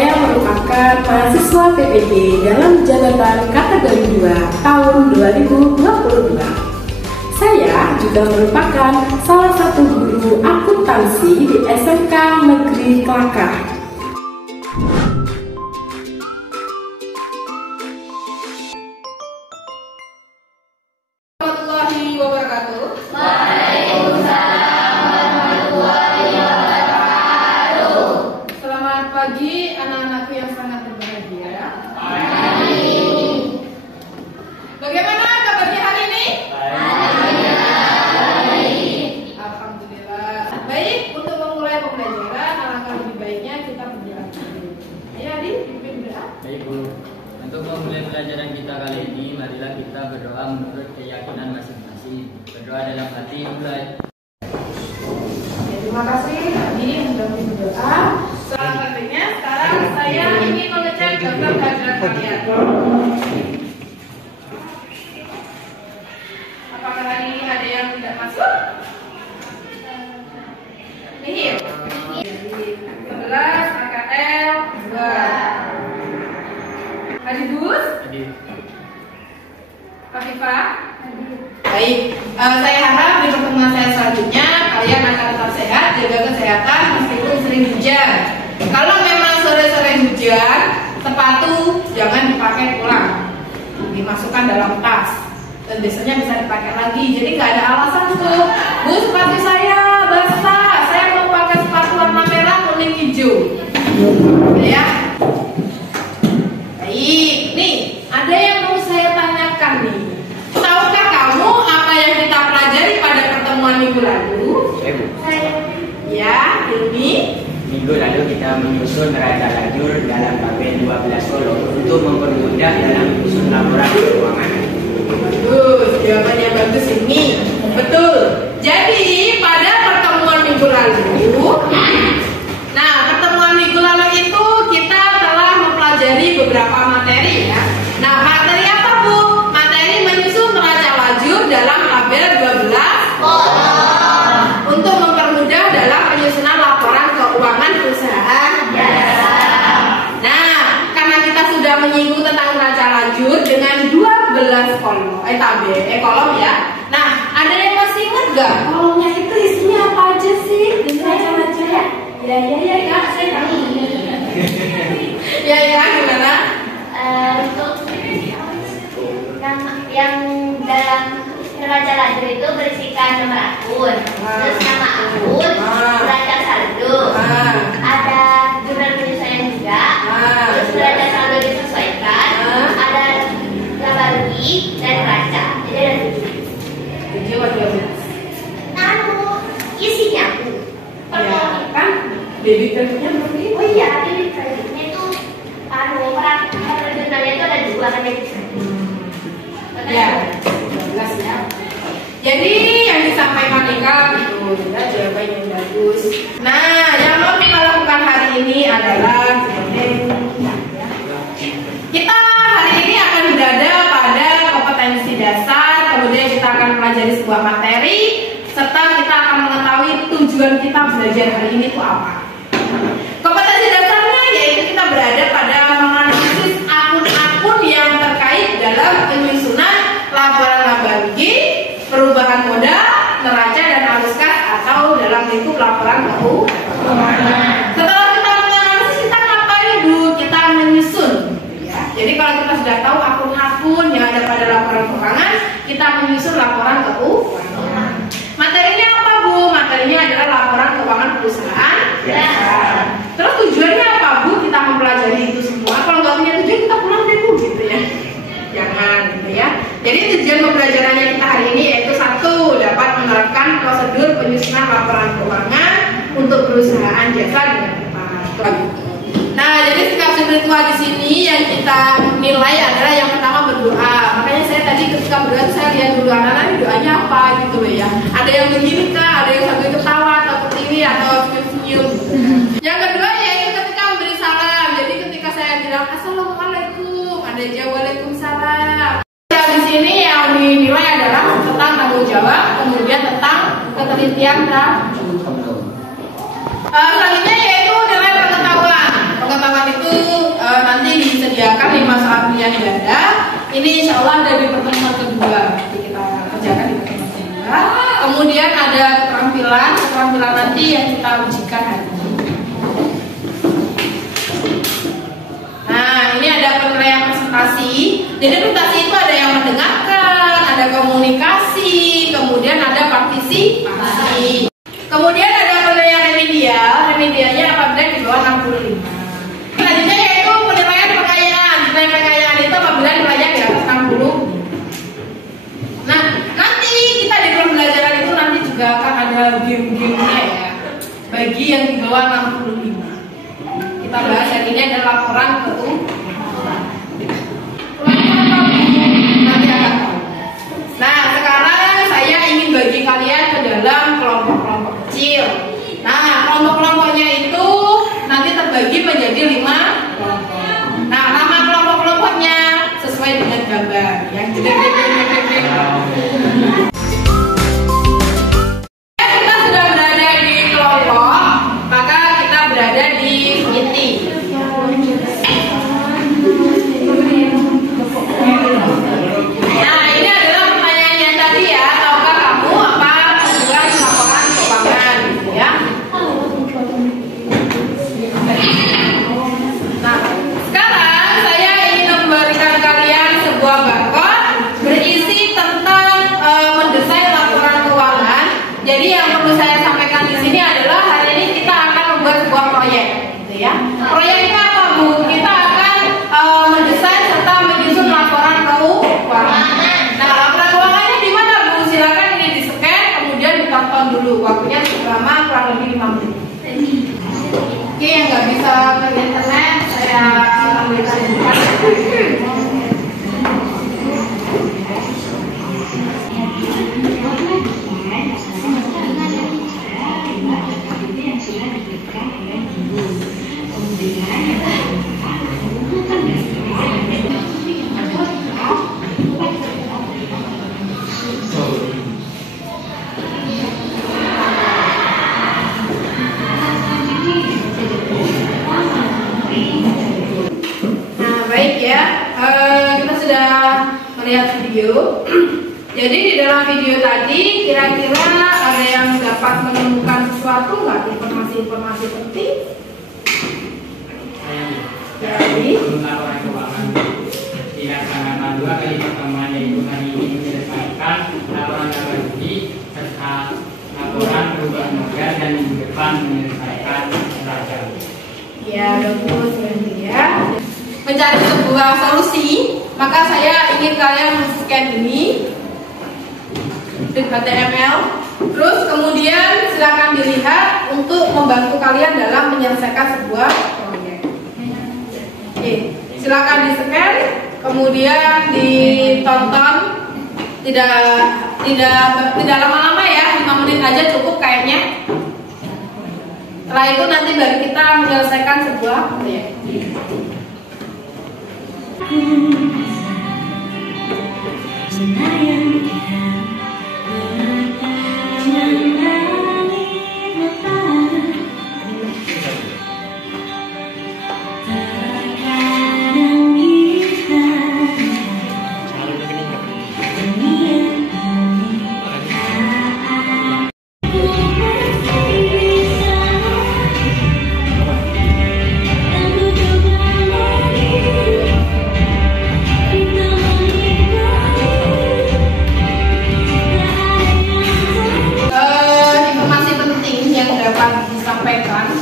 saya merupakan mahasiswa PPG dalam jabatan kategori 2 tahun 2022. Saya juga merupakan salah satu guru akuntansi di SMK Negeri Kelakah. Warahmatullahi wabarakatuh. Waalaikumsalam warahmatullahi wabarakatuh. Selamat pagi anak-anakku yang sangat berbahagia. Bagaimana kabarnya hari ini? Alhamdulillah. Baik, untuk memulai pembelajaran, alangkah lebih baiknya kita berdoa dulu. Ayo adik, pimpin doa. Baik Bu, untuk memulai pelajaran kita kali ini, marilah kita berdoa menurut keyakinan masing-masing. Berdoa dalam hati mulai. Terima kasih tadi sudah berdoa. Salah satunya sekarang saya ingin mengecek daftar pelajaran kalian. Apakah hari ini ada yang tidak masuk? Nihil. 11 AKL 2. Adibus? Afifah? Baik, saya harap di pertemuan saya selanjutnya kalian akan tetap sehat, jaga kesehatan meskipun sering hujan. Kalau memang sore-sore hujan, sepatu jangan dipakai pulang, dimasukkan dalam tas dan biasanya bisa dipakai lagi. Jadi nggak ada alasan tuh, Bu sepatu saya basah, saya mau pakai sepatu warna merah, kuning, hijau, ya. Baik, nih ada yang mau saya tanyakan nih. Tahukah kamu apa yang kita pelajari pada pertemuan minggu lalu? Ya, ini Minggu lalu kita menyusun neraca lajur dalam tabel 12 kolom untuk mempermudah dalam menyusun laporan keuangan. bagus, jawabannya bagus ini. Betul. Jadi pada pertemuan minggu lalu, pertemuan minggu lalu itu kita telah mempelajari beberapa materi ya. Nah, materi apa Bu? Materi menyusun neraca lajur dalam tabel 12 untuk mempermudah dalam penyusunan laporan keuangan perusahaan. Nah, karena kita sudah menyinggung tentang neraca lajur dengan 12 kolom ya. Nah, ada yang masih ingat gak kolomnya itu isinya apa aja sih di neraca lajur ya? Ya Kak, saya tahu. ya gimana? Untuk yang dalam neraca lajur itu berisikan nomor akun, terus nama akun, neraca saldo, ada jumlah penyesuaian juga, terus neraca saldo disesuaikan, ada laba rugi dan neraca. Jadi ada 7. Isinya Ya, kan debit creditnya berapa? Oh iya, debit kreditnya itu jurnalnya itu ada 2 kan Ya, 12 ya. Jadi yang disampaikan Eka itu ya, jawaban yang bagus. Nah, yang mau kita lakukan hari ini adalah kita hari ini akan berada pada kompetensi dasar, kemudian kita akan pelajari sebuah materi, serta kita akan mengetahui tujuan kita belajar hari ini itu apa. Kompetensi dasarnya yaitu kita berada pada menganalisis akun-akun yang terkait dalam penyusunan laporan laba rugi, perubahan modal, neraca dan arus kas atau dalam bentuk laporan keuangan. Setelah kita menganalisis, kita ngapain Bu? Kita menyusun. Ya. Jadi kalau kita sudah tahu akun-akun yang ada pada laporan keuangan, kita menyusun laporan keuangan. Materinya apa Bu? Materinya adalah laporan keuangan perusahaan. Terus tujuannya apa Bu? Kita mempelajari itu semua. Kalau nggak punya tujuan kita pulang deh Bu, gitu ya. Jangan gitu ya. Jadi tujuan pembelajarannya kita hari ini yaitu 1, dapat menerapkan prosedur penyusunan laporan keuangan untuk perusahaan jasa dengan tepat. Nah, jadi sikap spiritual di sini yang kita nilai adalah yang pertama berdoa. Makanya saya tadi ketika berdoa saya lihat dulu anak-anak doanya apa gitu loh ya. Ada yang begini kah, ada yang sambil ketawa atau berdiri atau senyum-senyum. Yang kedua yaitu ketika memberi salam. Jadi ketika saya bilang assalamualaikum, ada yang jawab waalaikumsalam. Di sini yang dinilai adalah tentang tanggung jawab, kemudian tentang ketelitian dan selanjutnya yaitu nilai pengetahuan. Pengetahuan itu ini insya Allah ada di pertemuan kedua. Nanti kita kerjakan di pertemuan kedua. Kemudian ada keterampilan nanti yang kita ujikan hari ini. Nah, ini ada penilaian presentasi. Jadi presentasi itu ada yang mendengarkan, ada komunikasi, kemudian ada partisipasi. Kemudian ada penilaian remedial. Remedialnya apabila di bawah 65. Selanjutnya yaitu penilaian pengayaan. Penilaian pengayaan itu apabila nilainya di atas 60. Nah, nanti kita di pembelajaran itu nanti juga akan ada game-gamenya ya. Bagi yang di bawah 65. Kita bahas yang ini adalah laporan keuangan. Nanti akan tahu. Nah, sekarang saya ingin bagi kalian ke dalam kelompok-kelompok kecil. Nah, kelompok-kelompoknya itu nanti terbagi menjadi 5 kelompok. Nah, nama kelompok-kelompoknya sesuai dengan gambar yang gede-gede. Kita sudah berada di kelompok, maka kita berada di meeting. Nah, ini adalah pertanyaannya tadi ya. Tahukah kamu apa tujuan laporan keuangan, gitu ya? Nah, sekarang saya ingin memberikan kalian sebuah barcode berisi tentang mendesain laporan keuangan. Jadi yang perlu saya sampaikan di sini adalah hari ini kita akan membuat sebuah proyek, gitu ya. Proyeknya apa, Bu? Kita akan mendesain serta menyusun laporan keuangan. Nah, laporan keuangannya di mana, Bu? Silakan ini di-scan, kemudian ditonton dulu. Waktunya selama kurang lebih 5 menit. Oke, yang nggak bisa ke internet, saya ambilkan. Nah, baik ya, kita sudah melihat video. Jadi di dalam video tadi kira-kira ada yang dapat menemukan sesuatu nggak, informasi-informasi penting? Jadi laporan keuangan dilaksanakan 2 kali pertemuan, yaitu hari ini menyelesaikan laporan Juli serta laporan perubahan modal, dan minggu depan menyelesaikan neraca. ya bagus ya. Mencari sebuah solusi, maka saya ingin kalian scan ini di HTML. Terus kemudian silakan dilihat untuk membantu kalian dalam menyelesaikan sebuah proyek. Oke, silakan di-scan, kemudian ditonton. Tidak lama-lama ya, 5 menit aja cukup kayaknya. Setelah itu nanti baru kita menyelesaikan sebuah proyek.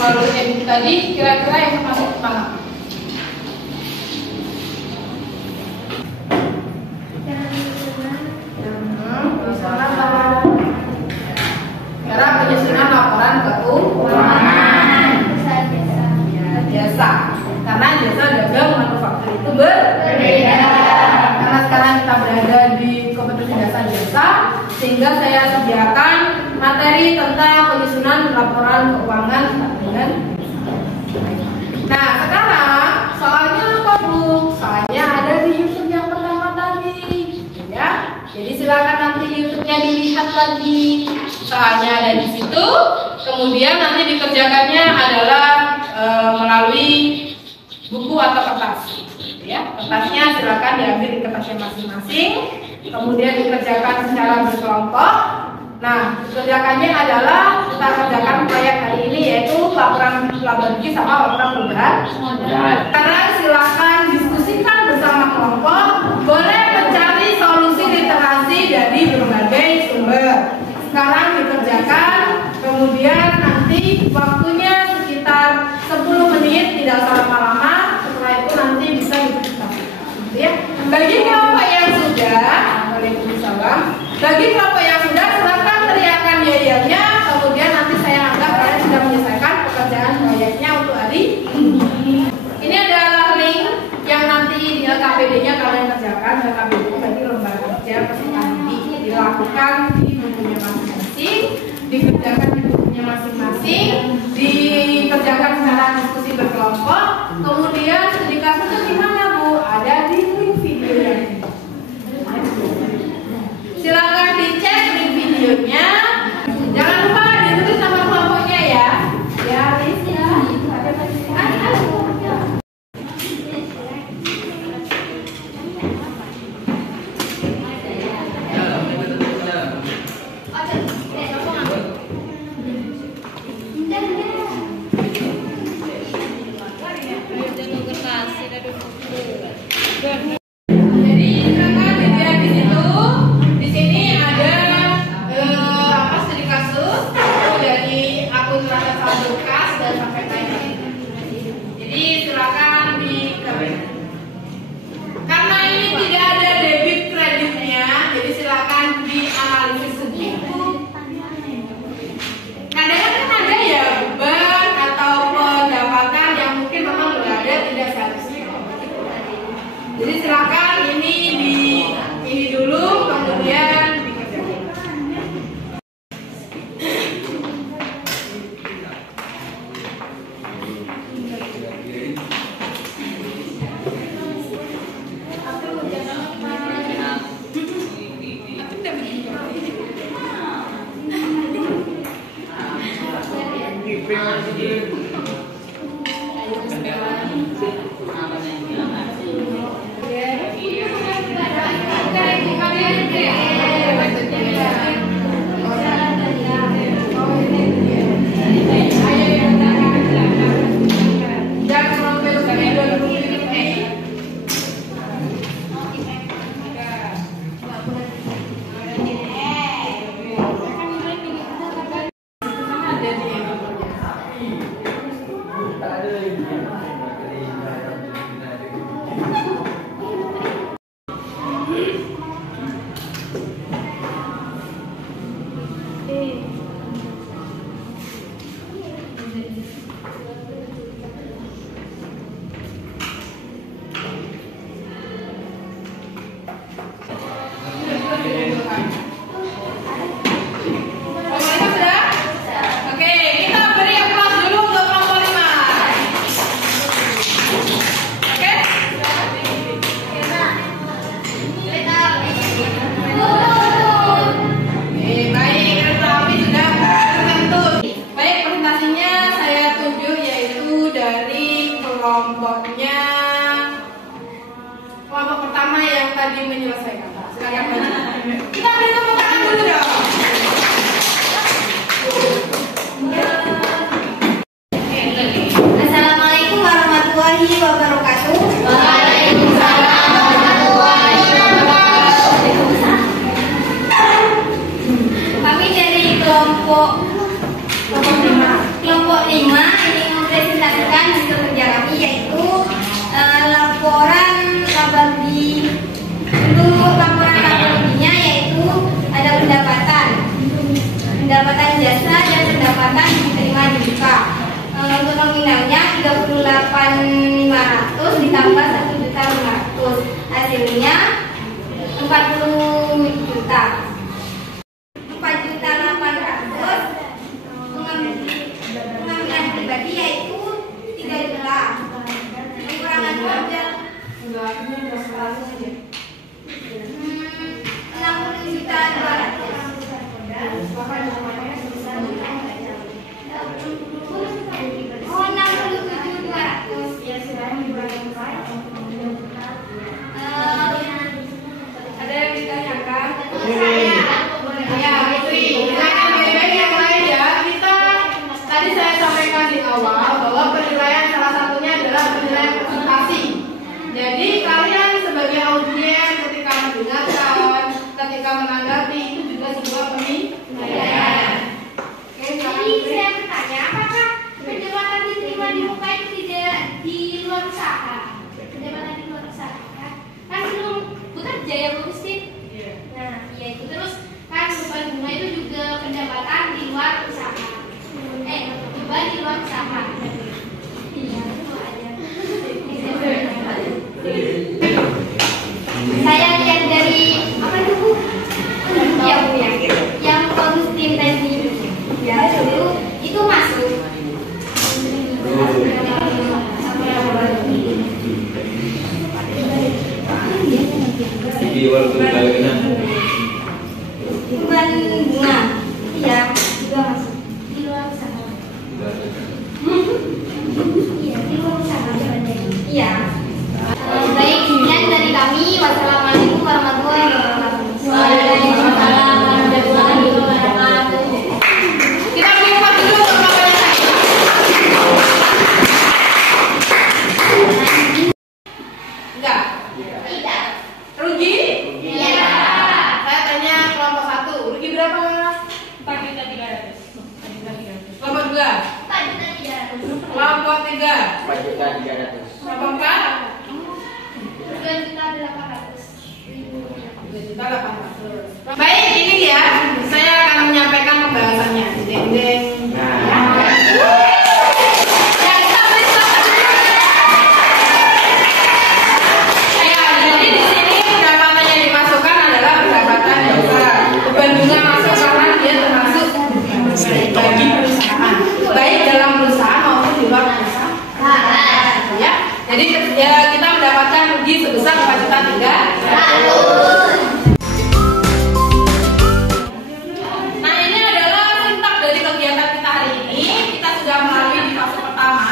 Melalui edit tadi, kira-kira yang termasuk mana? Cara penyusunan laporan keuangan. Jasa. Karena jasa dagang manufaktur itu berbeda. Karena sekarang kita berada di kompetisi jasa, sehingga saya sediakan materi tentang penyusunan laporan keuangan dengan. Nah, sekarang soalnya apa, Bu? Soalnya ada di YouTube yang pertama tadi, ya. Jadi silakan nanti YouTube-nya dilihat lagi. Soalnya ada di situ. Kemudian nanti dikerjakannya adalah melalui buku atau kertas, ya. Kertasnya silakan diambil di kertasnya masing-masing, kemudian dikerjakan secara berkelompok. Nah, kerjakannya adalah kita kerjakan proyek hari ini yaitu laporan laba rugi sama laporan perubahan. Sekarang silakan diskusikan bersama kelompok, boleh mencari solusi literasi dari berbagai sumber. Sekarang dikerjakan, kemudian nanti waktunya sekitar 10 menit, tidak usah lama-lama. Setelah itu nanti bisa dipresentasikan. Ya. Bagi kelompok yang sudah, Waalaikumsalam. Bagi kelompok yang sudah, silakan teriakan ya-nya. Kemudian nanti saya anggap kalian sudah menyelesaikan pekerjaan proyeknya untuk hari ini. Ini adalah link yang nanti di LKPD-nya kalian kerjakan. LKPD itu berarti lembaga kerja peserta didik, dilakukan di bukunya masing-masing, dikerjakan di bukunya masing-masing, dikerjakan secara diskusi berkelompok. Kemudian studi kasusnya di mana, Bu? Ada di link video yang ini. Silakan dicek link videonya. Jangan lupa ditulis nama kelompoknya ya. Ya, Riz ya. Jadi silakan ini dulu, kemudian dikerjakan. Kelompok pertama yang tadi menyelesaikan. Silakan. Kita beri tepuk tangan dulu dong. Assalamualaikum warahmatullahi wabarakatuh. Waalaikumsalam warahmatullahi wabarakatuh. Kami dari kelompok 5 ini mempresentasikan hasil kerja kami yaitu laporan laba rugi. Untuk laporan laba ruginya yaitu ada pendapatan jasa dan pendapatan diterima di muka. Untuk nominalnya 38.500 ditambah 1.500.000. Hasilnya 40 juta. 4.800.000 pengambilan pribadi yaitu 3 juta. Pengurangan modal 60.200. 3? 4.300.000. Apa? 2.800.000. Baik, ini ya. Saya akan menyampaikan pembahasannya. Deng deng. Jadi di sini pendapatan yang dimasukkan adalah pendapatan dasar. Beban bunga masuk karena dia termasuk bagi perusahaan, baik dalam perusahaan maupun di luar perusahaan. Ya, jadi kita mendapatkan rugi sebesar 4.300.000. Nah, ini adalah sintak dari kegiatan kita hari ini. Kita sudah melalui di fase pertama.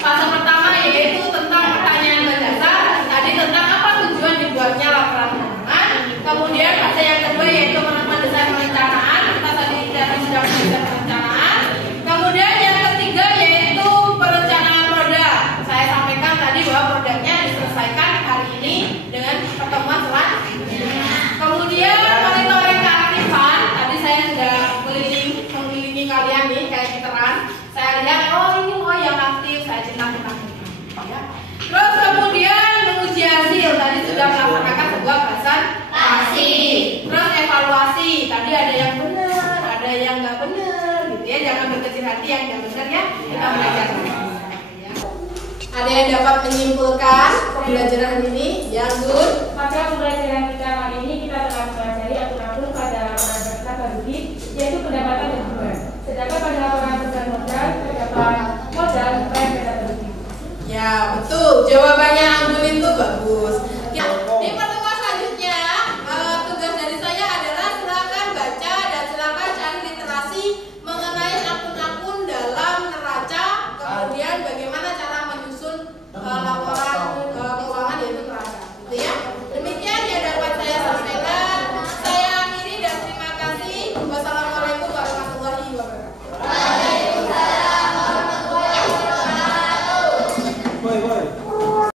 Fase pertama yaitu tentang pertanyaan mendasar. Tadi tentang apa tujuan dibuatnya laporan keuangan. Kemudian fase yang kedua yaitu mendesain perencanaan. Kita tadi sudah mendesain perencanaan. Kemudian yang ketiga yaitu perencanaan produk. Saya sampaikan tadi bahwa produknya diselesaikan hari ini dengan pertemuan selanjutnya. Kemudian monitoring keaktifan. Tadi saya sudah mengelilingi kalian nih kayak giteran. Saya lihat ini yang aktif, saya cinta. Ya. Terus kemudian menguji hasil. Tadi sudah melaksanakan sebuah presentasi. Terus evaluasi. Tadi ada yang benar, ada yang nggak benar, gitu ya. Jangan berkecil hati yang nggak benar ya. Kita belajar. Ada yang dapat menyimpulkan pembelajaran ini? Yang good. Pada pembelajaran kita kali ini kita telah mempelajari akun-akun pada laporan daftar rugi, yaitu pendapatan dan beban. Sedangkan pada laporan beban modal terdapat modal dan daftar rugi. Ya betul. Jawabannya Anggul itu bagus. Ya, di pertemuan selanjutnya tugas dari saya adalah silakan baca dan silakan cari literasi mengenai akun-akun dalam neraca. Kemudian bagaimana cara menyusun laporan keuangan yaitu neraca. Gitu ya. Demikian yang dapat saya sampaikan. Saya akhiri dan terima kasih. Wassalamualaikum